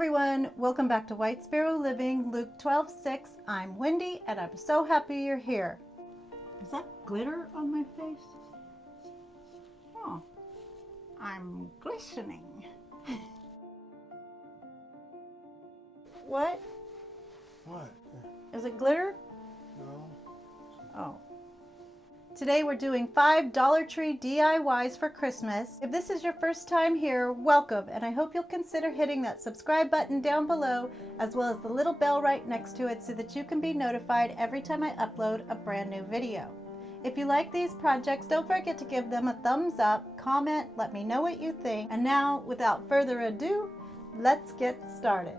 everyone, welcome back to White Sparrow Living, Luke 12:6. I'm Wendy and I'm so happy you're here. Is that glitter on my face? Oh, I'm glistening. What? What? Is it glitter? No. Oh. Today we're doing 5 Dollar Tree DIYs for Christmas. If this is your first time here, welcome, and I hope you'll consider hitting that subscribe button down below as well as the little bell right next to it so that you can be notified every time I upload a brand new video. If you like these projects, don't forget to give them a thumbs up, comment, let me know what you think. And now, without further ado, let's get started.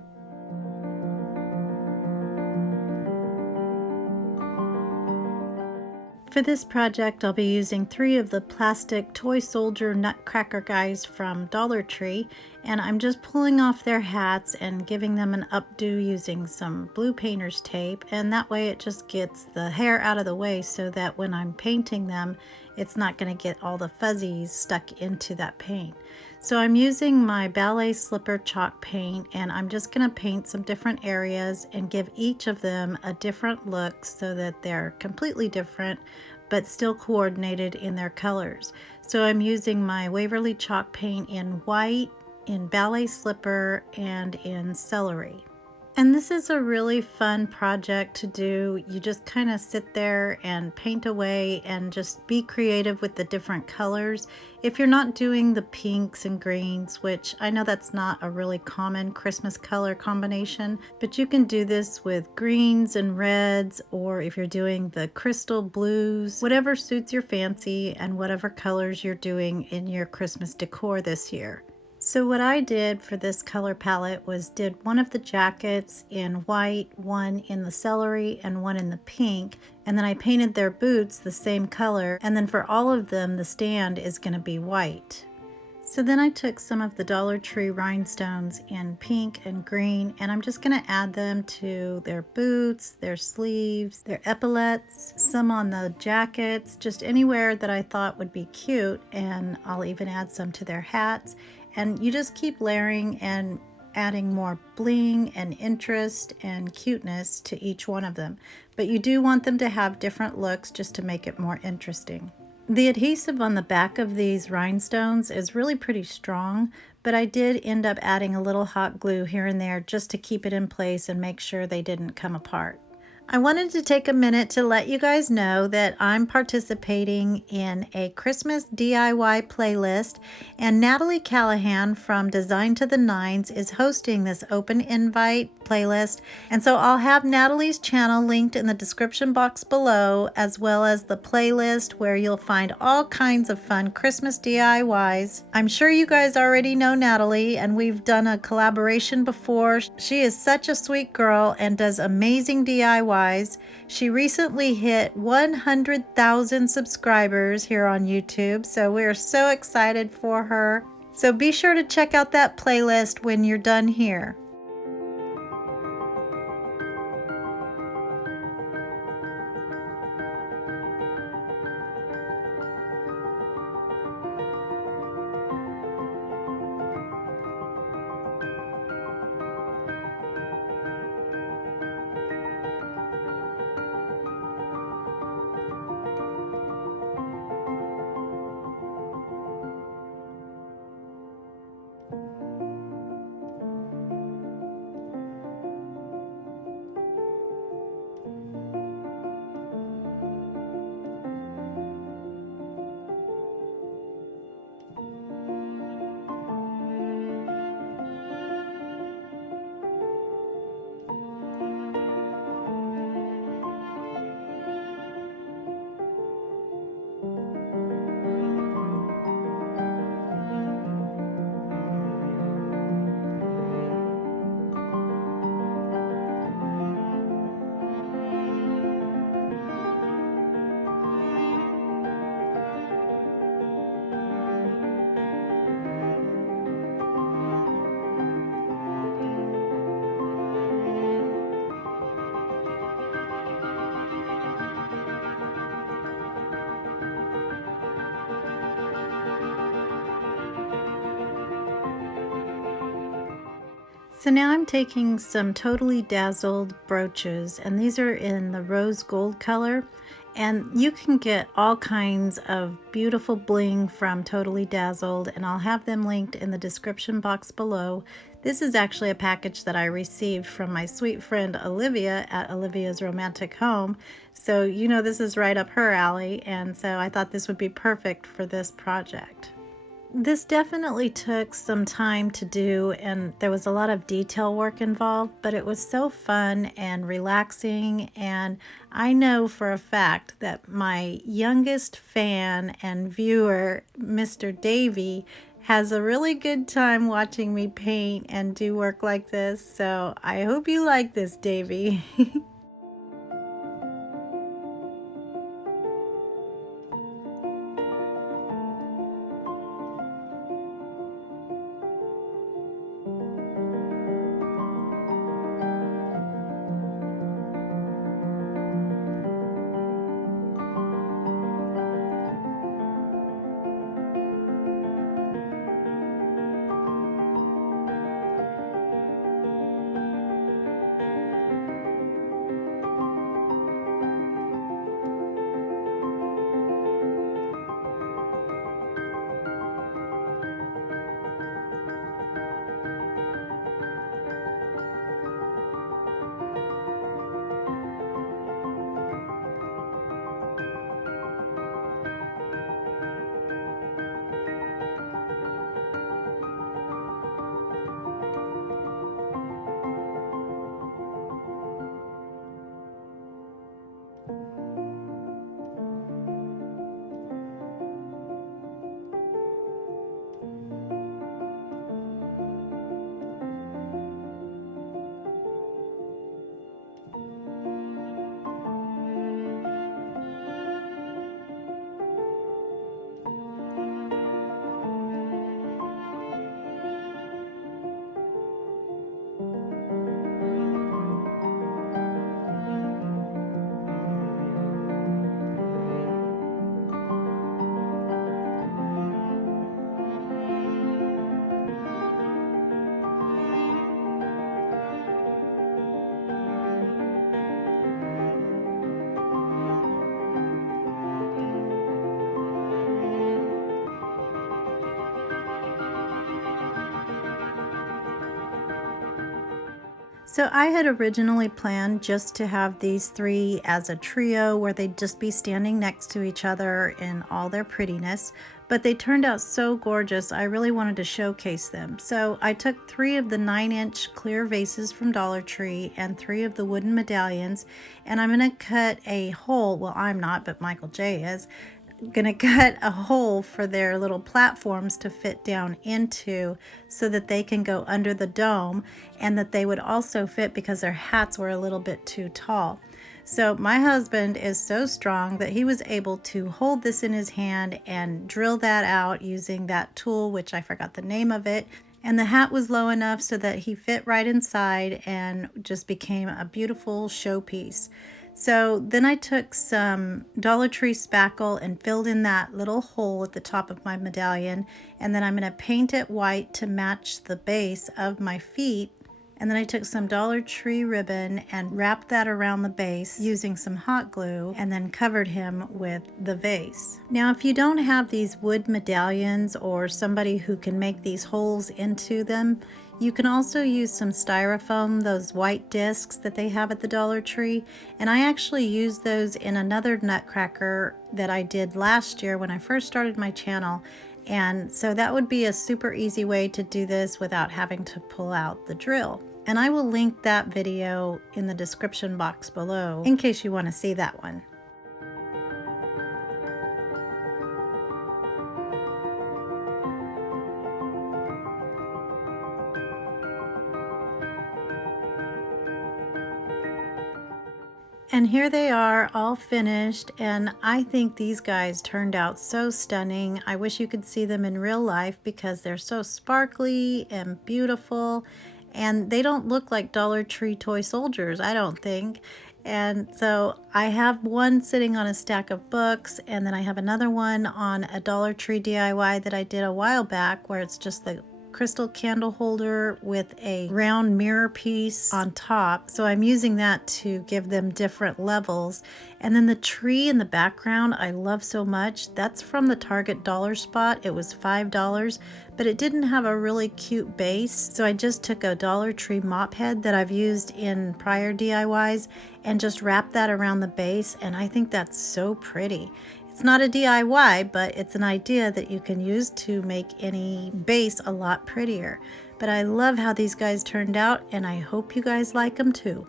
For this project, I'll be using 3 of the plastic toy soldier nutcracker guys from Dollar Tree, and I'm just pulling off their hats and giving them an updo using some blue painter's tape, and that way it just gets the hair out of the way so that when I'm painting them, it's not going to get all the fuzzies stuck into that paint. So I'm using my ballet slipper chalk paint, and I'm just going to paint some different areas and give each of them a different look so that they're completely different but still coordinated in their colors. So I'm using my Waverly chalk paint in white, in ballet slipper, and in celery. And this is a really fun project to do. You just kind of sit there and paint away and just be creative with the different colors. If you're not doing the pinks and greens, which I know that's not a really common Christmas color combination, but you can do this with greens and reds, or if you're doing the crystal blues, whatever suits your fancy and whatever colors you're doing in your Christmas decor this year. So what I did for this color palette was did one of the jackets in white, one in the celery, and one in the pink, and then I painted their boots the same color, and then for all of them the stand is going to be white. So then I took some of the Dollar Tree rhinestones in pink and green, and I'm just going to add them to their boots, their sleeves, their epaulets, some on the jackets, just anywhere that I thought would be cute, and I'll even add some to their hats. And you just keep layering and adding more bling and interest and cuteness to each one of them. But you do want them to have different looks just to make it more interesting. The adhesive on the back of these rhinestones is really pretty strong, but I did end up adding a little hot glue here and there just to keep it in place and make sure they didn't come apart. I wanted to take a minute to let you guys know that I'm participating in a Christmas DIY playlist, and Natalie Callahan from Design to the Nines is hosting this open invite playlist, and so I'll have Natalie's channel linked in the description box below, as well as the playlist where you'll find all kinds of fun Christmas DIYs. I'm sure you guys already know Natalie, and we've done a collaboration before. She is such a sweet girl and does amazing DIYs. She recently hit 100,000 subscribers here on YouTube, so we're so excited for her. So be sure to check out that playlist when you're done here. So now I'm taking some Totally Dazzled brooches, and these are in the rose gold color. And you can get all kinds of beautiful bling from Totally Dazzled, and I'll have them linked in the description box below. This is actually a package that I received from my sweet friend Olivia at Olivia's Romantic Home. So you know this is right up her alley, and so I thought this would be perfect for this project. This definitely took some time to do, and there was a lot of detail work involved, but it was so fun and relaxing. And I know for a fact that my youngest fan and viewer, Mr. Davey, has a really good time watching me paint and do work like this. So I hope you like this, Davey. So I had originally planned just to have these three as a trio where they'd just be standing next to each other in all their prettiness, but they turned out so gorgeous I really wanted to showcase them. So I took 3 of the 9-inch clear vases from Dollar Tree and 3 of the wooden medallions, and I'm going to cut a hole, well I'm not, but Michael J is, gonna cut a hole for their little platforms to fit down into so that they can go under the dome, and that they would also fit because their hats were a little bit too tall. So my husband is so strong that he was able to hold this in his hand and drill that out using that tool, which I forgot the name of it. And the hat was low enough so that he fit right inside and just became a beautiful showpiece. So then I took some Dollar Tree spackle and filled in that little hole at the top of my medallion, and then I'm going to paint it white to match the base of my feet. And then I took some Dollar Tree ribbon and wrapped that around the base using some hot glue, and then covered him with the vase. Now, if you don't have these wood medallions or somebody who can make these holes into them, you can also use some styrofoam, those white discs that they have at the Dollar Tree. And I actually used those in another nutcracker that I did last year when I first started my channel. And so that would be a super easy way to do this without having to pull out the drill. And I will link that video in the description box below in case you want to see that one. And here they are all finished, and I think these guys turned out so stunning. I wish you could see them in real life because they're so sparkly and beautiful, and they don't look like Dollar Tree toy soldiers, I don't think. And so I have one sitting on a stack of books, and then I have another one on a Dollar Tree DIY that I did a while back where it's just the crystal candle holder with a round mirror piece on top. So I'm using that to give them different levels. And then the tree in the background I love so much. That's from the Target dollar spot. It was $5, but it didn't have a really cute base. So I just took a Dollar Tree mop head that I've used in prior DIYs and just wrapped that around the base, and I think that's so pretty. It's not a DIY, but it's an idea that you can use to make any base a lot prettier. But I love how these guys turned out, and I hope you guys like them too.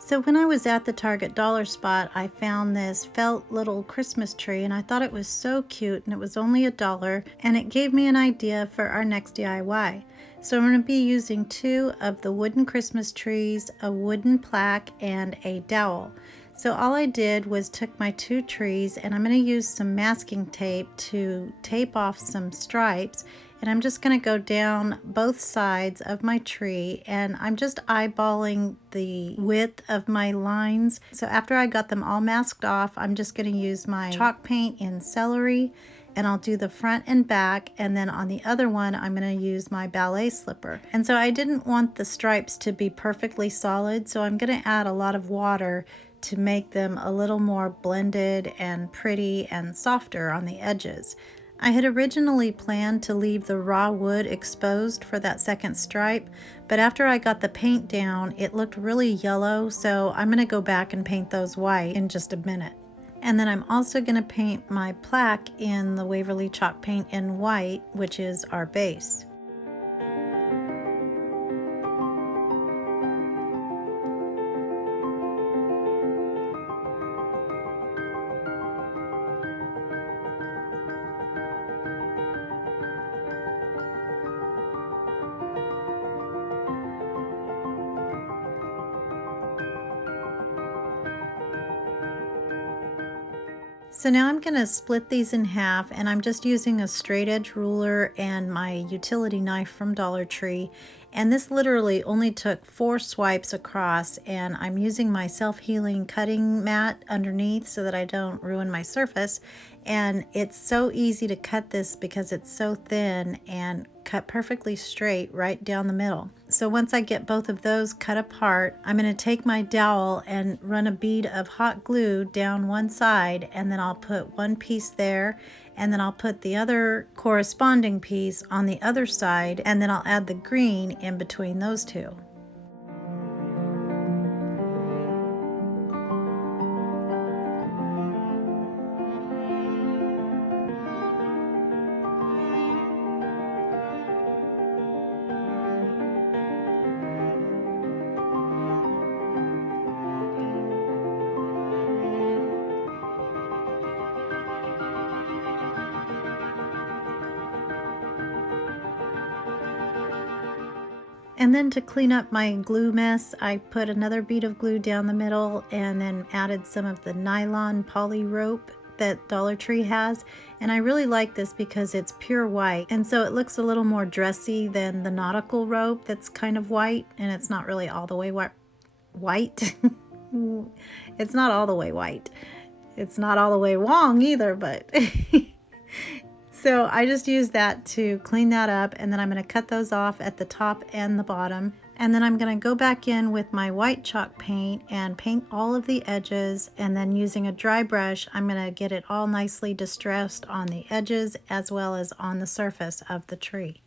So when I was at the Target dollar spot, I found this felt little Christmas tree, and I thought it was so cute, and it was only $1, and it gave me an idea for our next DIY. So I'm going to be using 2 of the wooden Christmas trees, a wooden plaque, and a dowel. So all I did was took my 2 trees, and I'm going to use some masking tape to tape off some stripes, and I'm just going to go down both sides of my tree, and I'm just eyeballing the width of my lines. So after I got them all masked off, I'm just going to use my chalk paint in celery, and I'll do the front and back, and then on the other one I'm going to use my ballet slipper. And so I didn't want the stripes to be perfectly solid, so I'm going to add a lot of water to make them a little more blended and pretty and softer on the edges. I had originally planned to leave the raw wood exposed for that second stripe, but after I got the paint down, it looked really yellow, so I'm going to go back and paint those white in just a minute. And then I'm also going to paint my plaque in the Waverly chalk paint in white, which is our base. So now I'm going to split these in half, and I'm just using a straight edge ruler and my utility knife from Dollar Tree. And this literally only took 4 swipes across, and I'm using my self-healing cutting mat underneath so that I don't ruin my surface. And it's so easy to cut this because it's so thin and cut perfectly straight right down the middle. So once I get both of those cut apart, I'm going to take my dowel and run a bead of hot glue down one side, and then I'll put one piece there, and then I'll put the other corresponding piece on the other side, and then I'll add the green in between those two. And then to clean up my glue mess, I put another bead of glue down the middle and then added some of the nylon poly rope that Dollar Tree has. And I really like this because it's pure white, and so it looks a little more dressy than the nautical rope that's kind of white, and it's not really all the way white. It's not all the way white. It's not all the way long either, but so I just use that to clean that up, and then I'm going to cut those off at the top and the bottom. And then I'm going to go back in with my white chalk paint and paint all of the edges, and then using a dry brush, I'm going to get it all nicely distressed on the edges as well as on the surface of the tree.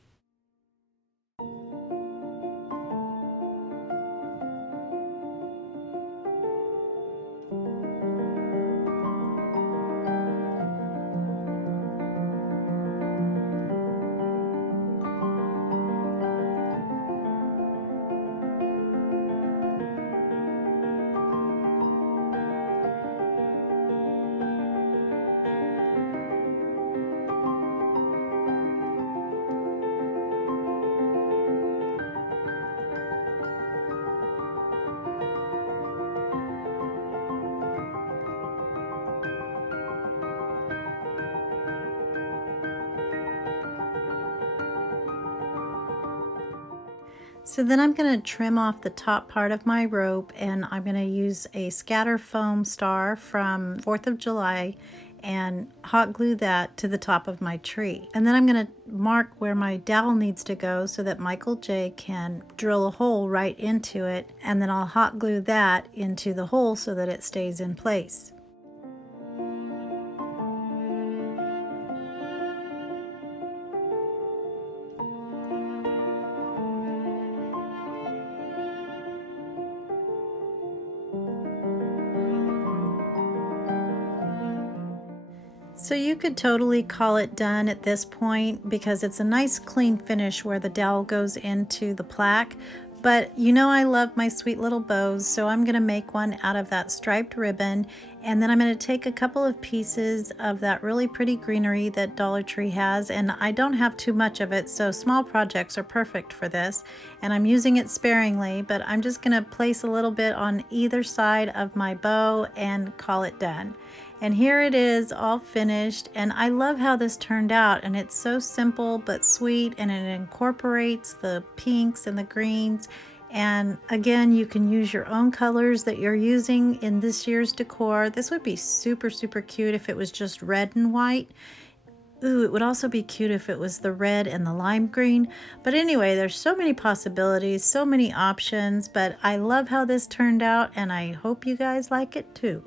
So then I'm going to trim off the top part of my rope, and I'm going to use a scatter foam star from 4th of July and hot glue that to the top of my tree. And then I'm going to mark where my dowel needs to go so that Michael J can drill a hole right into it, and then I'll hot glue that into the hole so that it stays in place. So you could totally call it done at this point because it's a nice clean finish where the dowel goes into the plaque. But you know I love my sweet little bows, so I'm going to make one out of that striped ribbon, and then I'm going to take a couple of pieces of that really pretty greenery that Dollar Tree has, and I don't have too much of it, so small projects are perfect for this, and I'm using it sparingly, but I'm just going to place a little bit on either side of my bow and call it done. And here it is all finished, and I love how this turned out, and it's so simple but sweet, and it incorporates the pinks and the greens. And again, you can use your own colors that you're using in this year's decor. This would be super cute if it was just red and white. Ooh, it would also be cute if it was the red and the lime green. But anyway, there's so many possibilities, so many options, but I love how this turned out, and I hope you guys like it too.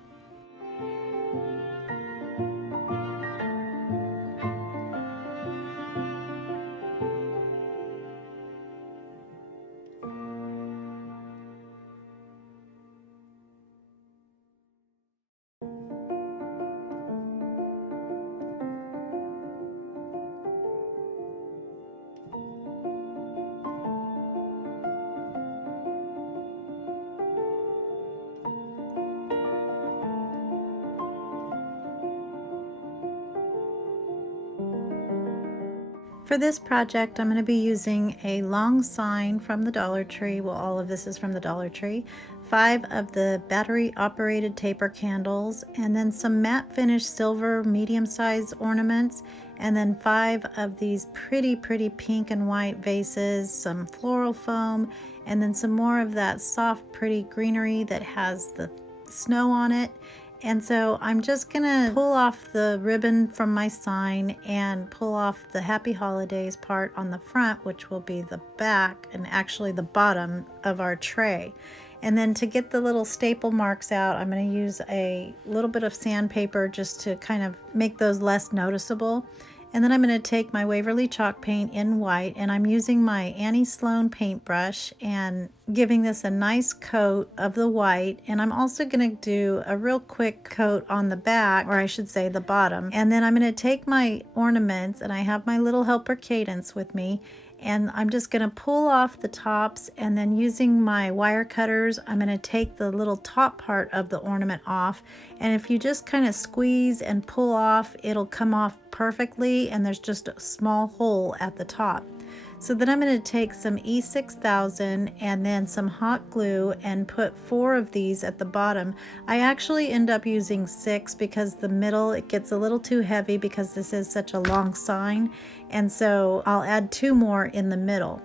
For this project, I'm going to be using a long sign from the Dollar Tree. Well, all of this is from the Dollar Tree. 5 of the battery-operated taper candles, and then some matte finish silver medium-sized ornaments, and then 5 of these pretty pink and white vases, some floral foam, and then some more of that soft, pretty greenery that has the snow on it. And so I'm just gonna pull off the ribbon from my sign and pull off the Happy Holidays part on the front, which will be the back and actually the bottom of our tray. And then to get the little staple marks out, I'm going to use a little bit of sandpaper just to kind of make those less noticeable. And then I'm going to take my Waverly chalk paint in white, and I'm using my Annie Sloan paintbrush and giving this a nice coat of the white. And I'm also going to do a real quick coat on the back, or I should say the bottom. And then I'm going to take my ornaments, and I have my little helper Cadence with me, and I'm just going to pull off the tops, and then using my wire cutters, I'm going to take the little top part of the ornament off. And if you just kind of squeeze and pull off, it'll come off perfectly, and there's just a small hole at the top. So then I'm going to take some E6000 and then some hot glue and put 4 of these at the bottom. I actually end up using 6 because the middle, it gets a little too heavy because this is such a long sign. And so I'll add 2 more in the middle.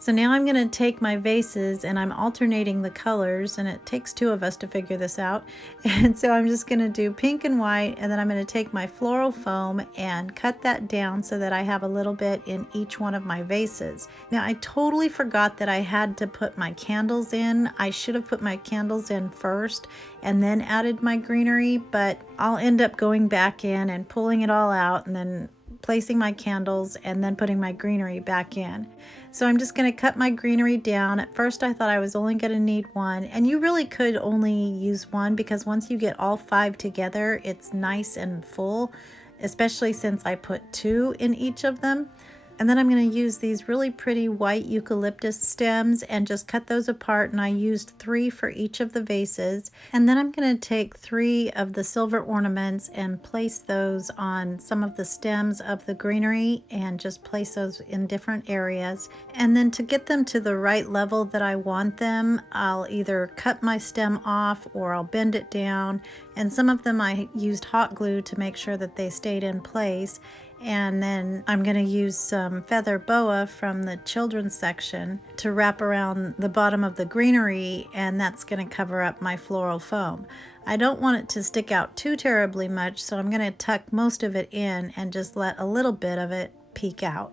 So now I'm going to take my vases, and I'm alternating the colors, and it takes 2 of us to figure this out. And so I'm just going to do pink and white, and then I'm going to take my floral foam and cut that down so that I have a little bit in each one of my vases. Now I totally forgot that I had to put my candles in. I should have put my candles in first and then added my greenery, but I'll end up going back in and pulling it all out and then placing my candles and then putting my greenery back in. So I'm just going to cut my greenery down. At first I thought I was only going to need 1, and you really could only use 1 because once you get all 5 together, it's nice and full, especially since I put 2 in each of them. And then I'm going to use these really pretty white eucalyptus stems and just cut those apart, and I used 3 for each of the vases. And then I'm going to take 3 of the silver ornaments and place those on some of the stems of the greenery and just place those in different areas. And then to get them to the right level that I want them, I'll either cut my stem off or I'll bend it down. And some of them I used hot glue to make sure that they stayed in place. And then I'm going to use some feather boa from the children's section to wrap around the bottom of the greenery, and that's going to cover up my floral foam. I don't want it to stick out too terribly much, so I'm going to tuck most of it in and just let a little bit of it peek out.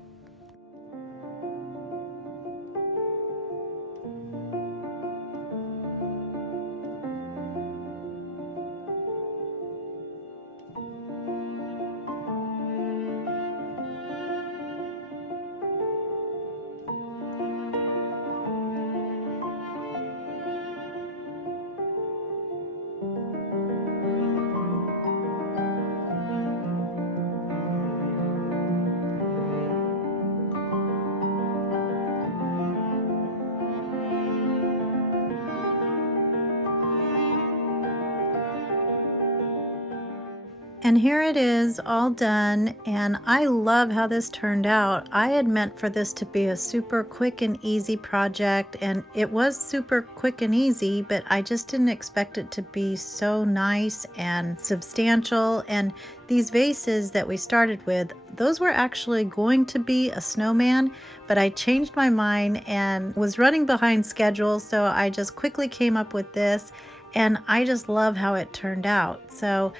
And here it is all done, and I love how this turned out. I had meant for this to be a super quick and easy project, and it was super quick and easy, but I just didn't expect it to be so nice and substantial. And these vases that we started with, those were actually going to be a snowman, but I changed my mind and was running behind schedule, so I just quickly came up with this, and I just love how it turned out. So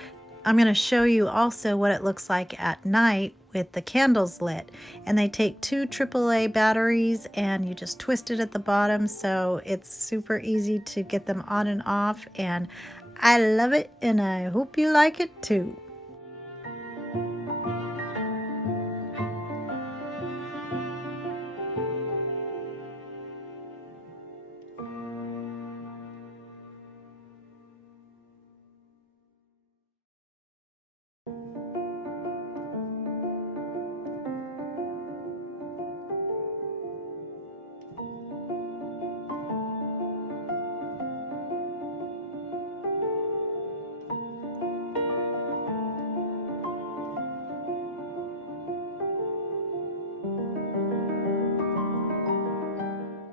I'm going to show you also what it looks like at night with the candles lit. And they take 2 AAA batteries and you just twist it at the bottom, so it's super easy to get them on and off. And I love it, and I hope you like it too.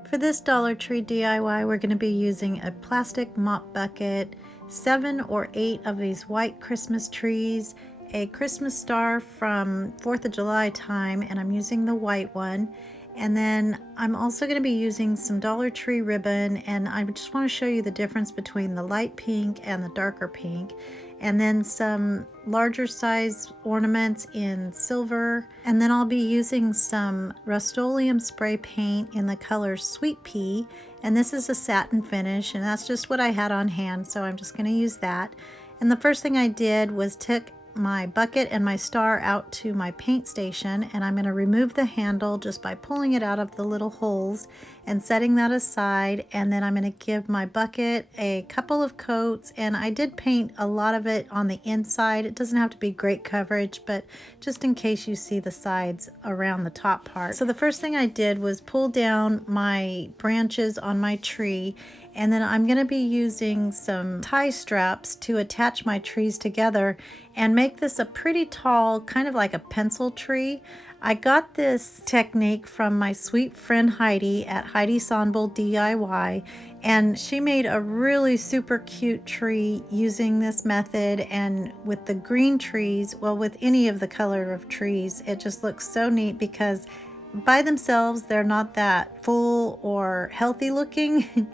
For this Dollar Tree DIY, we're going to be using a plastic mop bucket, 7 or 8 of these white Christmas trees, a Christmas star from 4th of July time, and I'm using the white one. And then I'm also going to be using some Dollar Tree ribbon, and I just want to show you the difference between the light pink and the darker pink. And then some larger size ornaments in silver. And then I'll be using some Rust-Oleum spray paint in the color Sweet Pea. And this is a satin finish, and that's just what I had on hand, so I'm just going to use that. And the first thing I did was took my bucket and my star out to my paint station, and I'm going to remove the handle just by pulling it out of the little holes and setting that aside. And then I'm going to give my bucket a couple of coats, and I did paint a lot of it on the inside. It doesn't have to be great coverage, but just in case you see the sides around the top part. So the first thing I did was pull down my branches on my tree, and then I'm going to be using some tie straps to attach my trees together and make this a pretty tall, kind of like a pencil tree. I got this technique from my sweet friend Heidi at Heidi Sonbel DIY, and she made a really super cute tree using this method. And with the green trees, well, with any of the color of trees, it just looks so neat because by themselves they're not that full or healthy looking.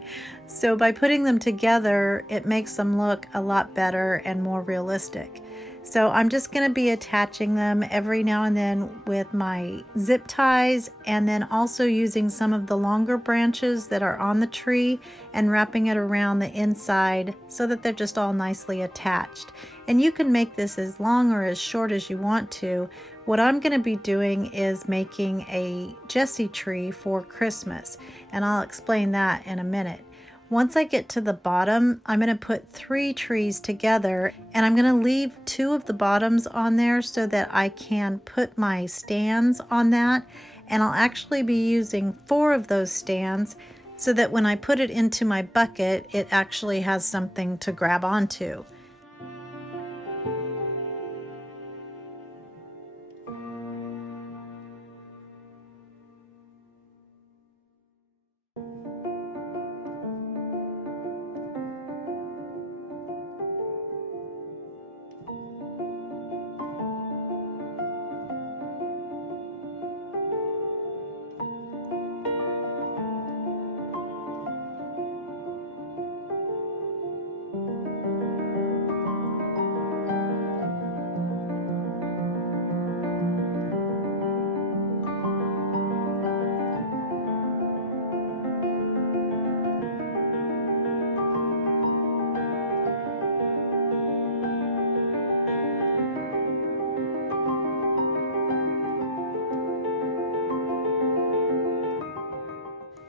So by putting them together, it makes them look a lot better and more realistic. So I'm just going to be attaching them every now and then with my zip ties, and then also using some of the longer branches that are on the tree and wrapping it around the inside so that they're just all nicely attached. And you can make this as long or as short as you want to. What I'm going to be doing is making a Jessie tree for Christmas, and I'll explain that in a minute. Once I get to the bottom, I'm going to put 3 trees together, and I'm going to leave 2 of the bottoms on there so that I can put my stands on that. And I'll actually be using 4 of those stands so that when I put it into my bucket, it actually has something to grab onto.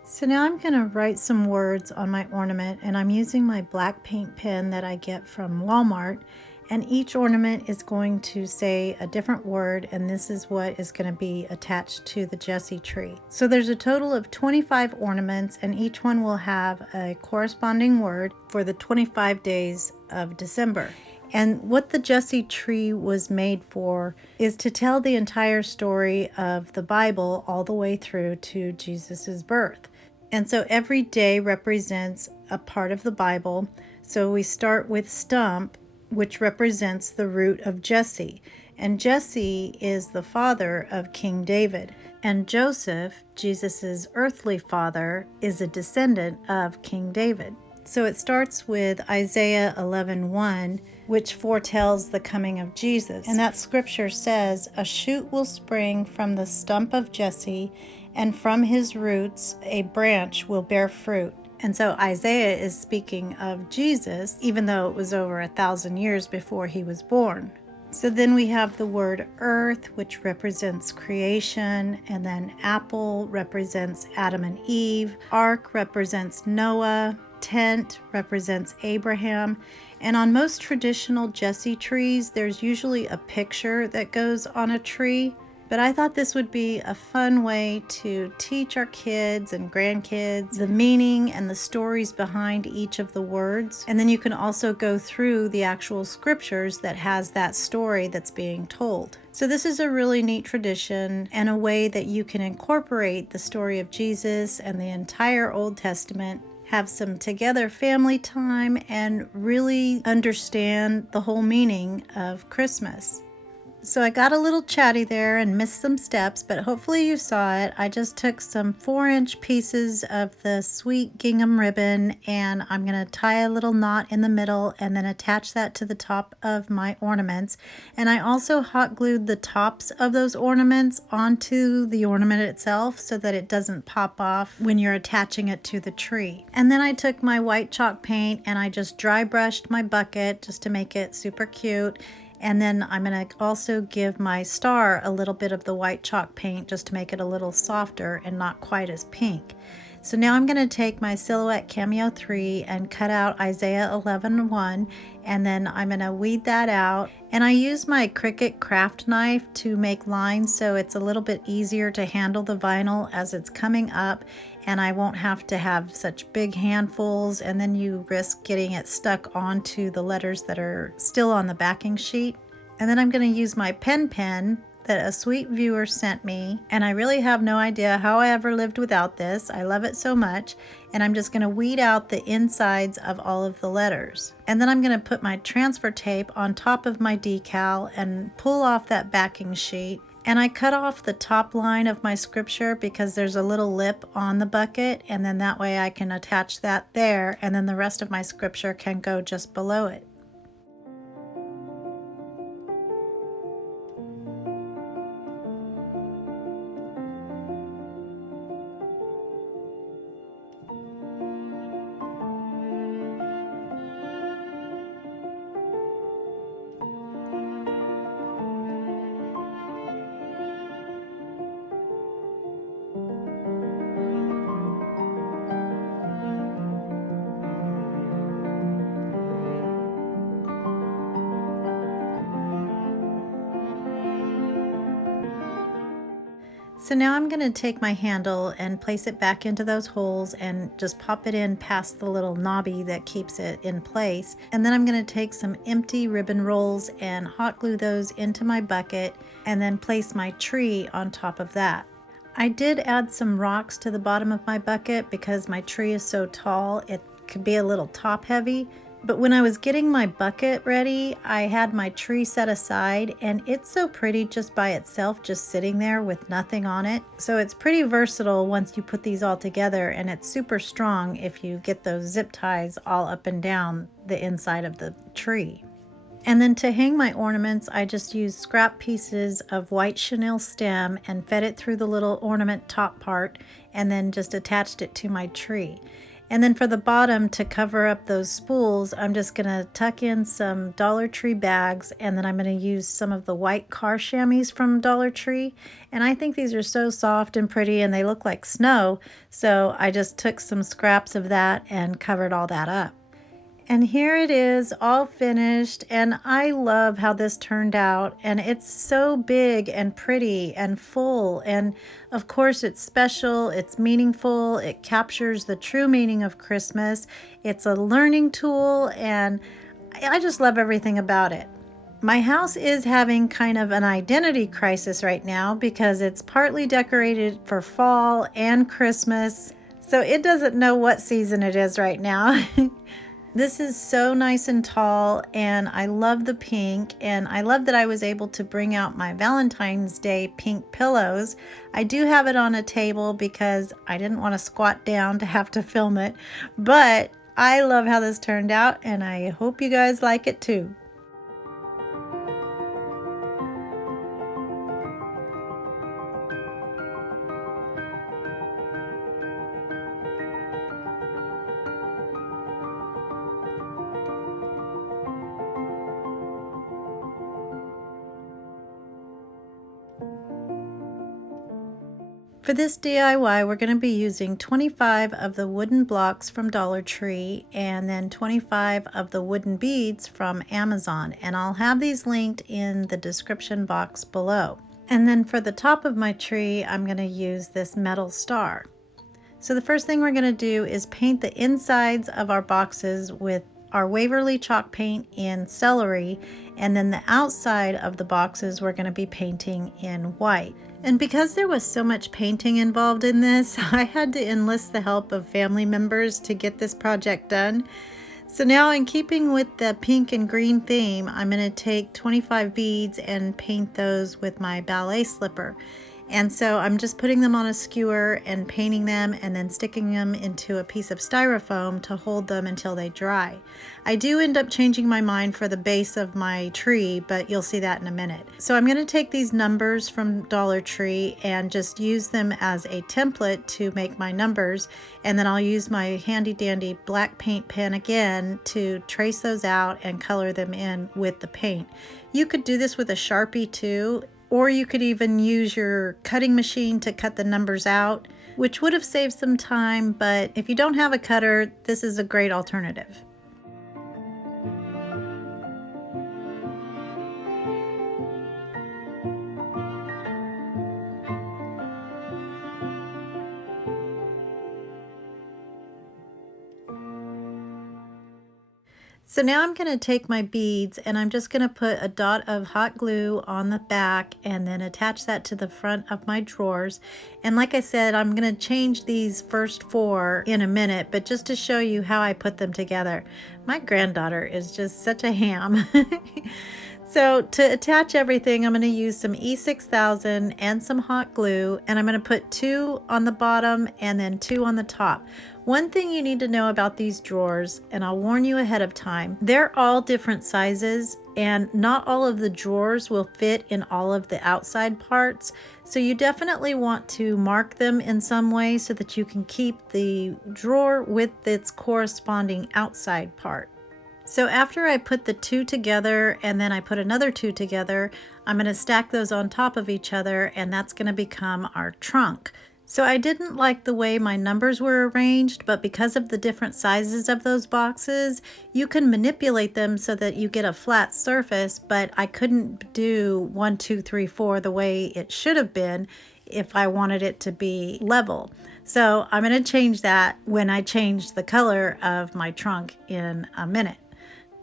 So now I'm going to write some words on my ornament, and I'm using my black paint pen that I get from Walmart, and each ornament is going to say a different word, and this is what is going to be attached to the Jesse tree. So there's a total of 25 ornaments, and each one will have a corresponding word for the 25 days of December. And what the Jesse tree was made for is to tell the entire story of the Bible all the way through to Jesus's birth. And so every day represents a part of the Bible. So we start with stump, which represents the root of Jesse. And Jesse is the father of King David. And Joseph, Jesus's earthly father, is a descendant of King David. So it starts with Isaiah 11:1, which foretells the coming of Jesus. And that scripture says, "A shoot will spring from the stump of Jesse, and from his roots a branch will bear fruit." And so Isaiah is speaking of Jesus, even though it was over 1,000 years before he was born. So then we have the word earth, which represents creation, and then apple represents Adam and Eve, ark represents Noah, tent represents Abraham, and on most traditional Jesse trees, there's usually a picture that goes on a tree. But I thought this would be a fun way to teach our kids and grandkids the meaning and the stories behind each of the words. And then you can also go through the actual scriptures that has that story that's being told. So this is a really neat tradition and a way that you can incorporate the story of Jesus and the entire Old Testament, have some together family time, and really understand the whole meaning of Christmas. So I got a little chatty there and missed some steps, but hopefully you saw it. I just took some 4-inch pieces of the sweet gingham ribbon, and I'm going to tie a little knot in the middle and then attach that to the top of my ornaments. And I also hot glued the tops of those ornaments onto the ornament itself so that it doesn't pop off when you're attaching it to the tree. And then I took my white chalk paint and I just dry brushed my bucket just to make it super cute. And then I'm going to also give my star a little bit of the white chalk paint just to make it a little softer and not quite as pink. So now I'm going to take my Silhouette Cameo 3 and cut out Isaiah 11:1, and then I'm going to weed that out. And I use my Cricut craft knife to make lines so it's a little bit easier to handle the vinyl as it's coming up, and I won't have to have such big handfuls, and then you risk getting it stuck onto the letters that are still on the backing sheet. And then I'm going to use my pen that a sweet viewer sent me, and I really have no idea how I ever lived without this. I love it so much, and I'm just going to weed out the insides of all of the letters. And then I'm going to put my transfer tape on top of my decal and pull off that backing sheet. And I cut off the top line of my scripture because there's a little lip on the bucket, and then that way I can attach that there, and then the rest of my scripture can go just below it. So now I'm going to take my handle and place it back into those holes and just pop it in past the little knobby that keeps it in place. And then I'm going to take some empty ribbon rolls and hot glue those into my bucket and then place my tree on top of that. I did add some rocks to the bottom of my bucket because my tree is so tall it could be a little top heavy. But when I was getting my bucket ready, I had my tree set aside, and it's so pretty just by itself, just sitting there with nothing on it. So it's pretty versatile once you put these all together, and it's super strong if you get those zip ties all up and down the inside of the tree. And then to hang my ornaments, I just used scrap pieces of white chenille stem and fed it through the little ornament top part, and then just attached it to my tree. And then for the bottom, to cover up those spools, I'm just going to tuck in some Dollar Tree bags, and then I'm going to use some of the white car chamois from Dollar Tree. And I think these are so soft and pretty, and they look like snow. So I just took some scraps of that and covered all that up. And here it is, all finished, and I love how this turned out, and it's so big and pretty and full, and of course it's special, it's meaningful, it captures the true meaning of Christmas, it's a learning tool, and I just love everything about it. My house is having kind of an identity crisis right now because it's partly decorated for fall and Christmas, so it doesn't know what season it is right now. This is so nice and tall, and I love the pink, and I love that I was able to bring out my Valentine's Day pink pillows. I do have it on a table because I didn't want to squat down to have to film it, but I love how this turned out, and I hope you guys like it too. For this DIY, we're going to be using 25 of the wooden blocks from Dollar Tree and then 25 of the wooden beads from Amazon. And I'll have these linked in the description box below. And then for the top of my tree, I'm going to use this metal star. So the first thing we're going to do is paint the insides of our boxes with our Waverly chalk paint in celery, and then the outside of the boxes we're going to be painting in white. And because there was so much painting involved in this, I had to enlist the help of family members to get this project done. So now, in keeping with the pink and green theme, I'm going to take 25 beads and paint those with my ballet slipper. And so I'm just putting them on a skewer and painting them and then sticking them into a piece of styrofoam to hold them until they dry. I do end up changing my mind for the base of my tree, but you'll see that in a minute. So I'm going to take these numbers from Dollar Tree and just use them as a template to make my numbers. And then I'll use my handy dandy black paint pen again to trace those out and color them in with the paint. You could do this with a Sharpie too. Or you could even use your cutting machine to cut the numbers out, which would have saved some time, but if you don't have a cutter, this is a great alternative. So now I'm going to take my beads and I'm just going to put a dot of hot glue on the back and then attach that to the front of my drawers. And like I said, I'm going to change these first 4 in a minute, but just to show you how I put them together. My granddaughter is just such a ham. So to attach everything, I'm going to use some E6000 and some hot glue, and I'm going to put 2 on the bottom and then 2 on the top. One thing you need to know about these drawers, and I'll warn you ahead of time, they're all different sizes and not all of the drawers will fit in all of the outside parts. So you definitely want to mark them in some way so that you can keep the drawer with its corresponding outside part. So after I put the 2 together and then I put another 2 together, I'm going to stack those on top of each other, and that's going to become our trunk. So I didn't like the way my numbers were arranged, but because of the different sizes of those boxes, you can manipulate them so that you get a flat surface, but I couldn't do 1, 2, 3, 4 the way it should have been. if I wanted it to be level. So I'm going to change that when I change the color of my trunk in a minute.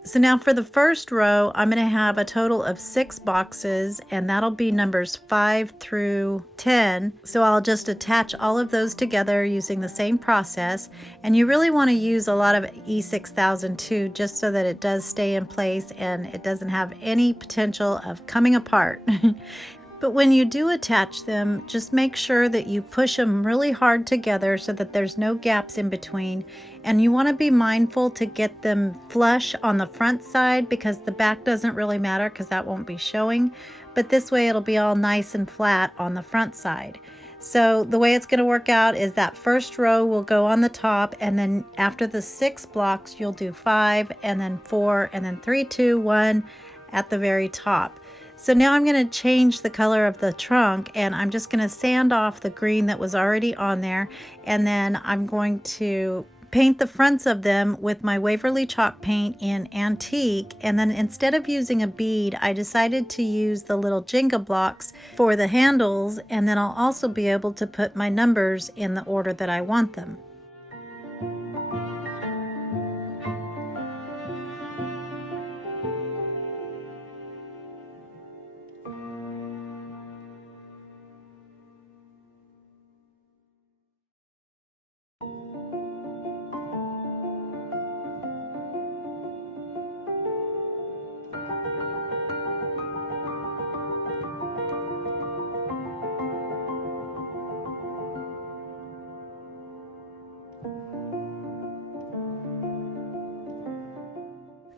So now for the first row, I'm going to have a total of 6 boxes, and that'll be numbers 5 through 10. So I'll just attach all of those together using the same process. And you really want to use a lot of E6000 too, just so that it does stay in place and it doesn't have any potential of coming apart. But when you do attach them, just make sure that you push them really hard together so that there's no gaps in between. And you want to be mindful to get them flush on the front side, because the back doesn't really matter because that won't be showing. But this way it'll be all nice and flat on the front side. So the way it's going to work out is that first row will go on the top, and then after the 6 blocks you'll do 5 and then 4 and then 3, 2, 1 at the very top. So now I'm going to change the color of the trunk, and I'm just going to sand off the green that was already on there, and then I'm going to paint the fronts of them with my Waverly chalk paint in Antique. And then instead of using a bead, I decided to use the little Jenga blocks for the handles, and then I'll also be able to put my numbers in the order that I want them.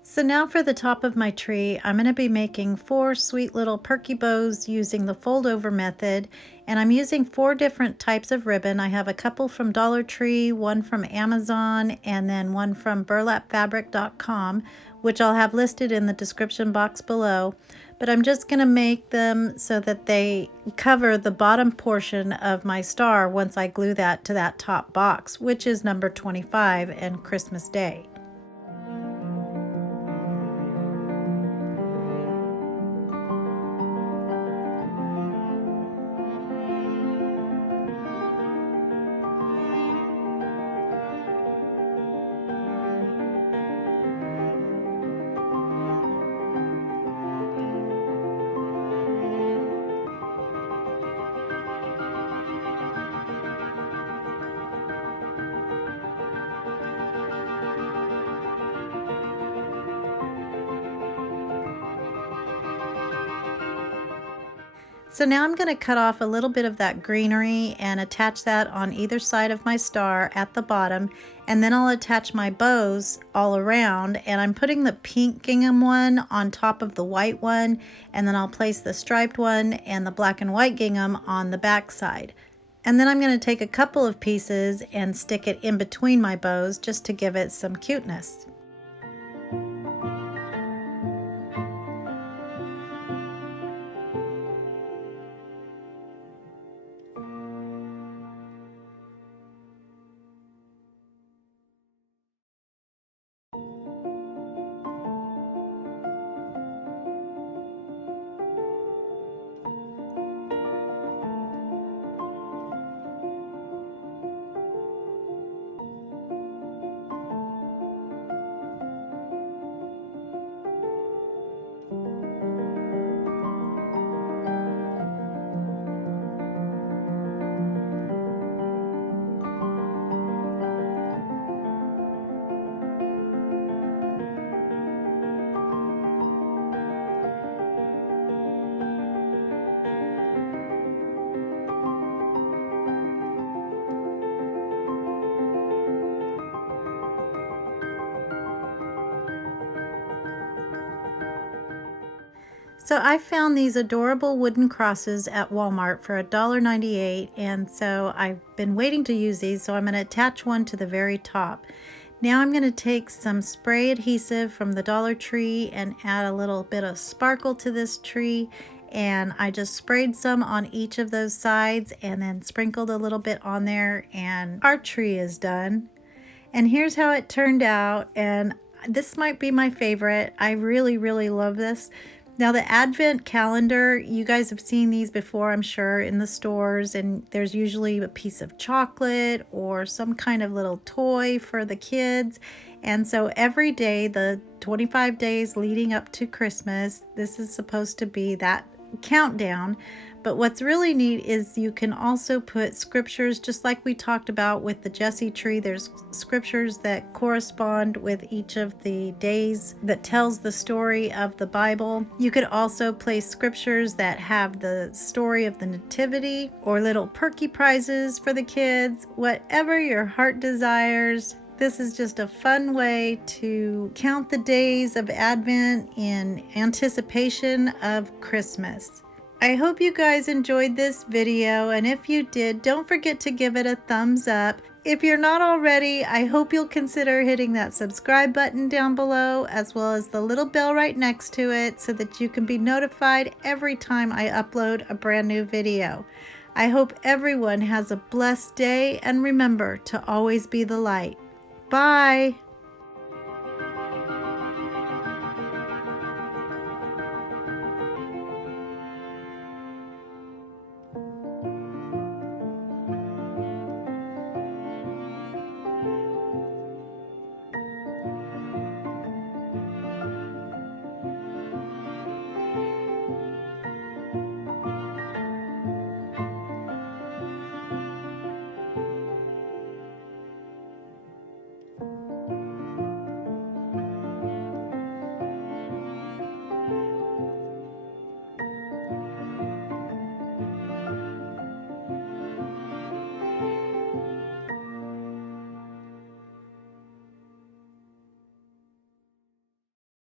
So now for the top of my tree, I'm going to be making 4 sweet little Perky Bows using the fold over method, and I'm using 4 different types of ribbon. I have a couple from Dollar Tree, one from Amazon, and then one from burlapfabric.com, which I'll have listed in the description box below. But I'm just going to make them so that they cover the bottom portion of my star once I glue that to that top box, which is number 25 and Christmas Day. So now I'm going to cut off a little bit of that greenery and attach that on either side of my star at the bottom, and then I'll attach my bows all around, and I'm putting the pink gingham one on top of the white one, and then I'll place the striped one and the black and white gingham on the back side. And then I'm going to take a couple of pieces and stick it in between my bows just to give it some cuteness. So I found these adorable wooden crosses at Walmart for $1.98, and so I've been waiting to use these, so I'm going to attach one to the very top. Now I'm going to take some spray adhesive from the Dollar Tree and add a little bit of sparkle to this tree, and I just sprayed some on each of those sides and then sprinkled a little bit on there, and our tree is done. And here's how it turned out, and this might be my favorite. I really love this. Now the Advent calendar, you guys have seen these before, I'm sure, in the stores, and there's usually a piece of chocolate or some kind of little toy for the kids. And so every day, the 25 days leading up to Christmas, this is supposed to be that countdown. But what's really neat is you can also put scriptures, just like we talked about with the Jesse tree. There's scriptures that correspond with each of the days that tells the story of the Bible. You could also place scriptures that have the story of the nativity or little perky prizes for the kids, whatever your heart desires. This is just a fun way to count the days of Advent in anticipation of Christmas. I hope you guys enjoyed this video, and if you did, don't forget to give it a thumbs up. If you're not already, I hope you'll consider hitting that subscribe button down below, as well as the little bell right next to it, so that you can be notified every time I upload a brand new video. I hope everyone has a blessed day, and remember to always be the light. Bye!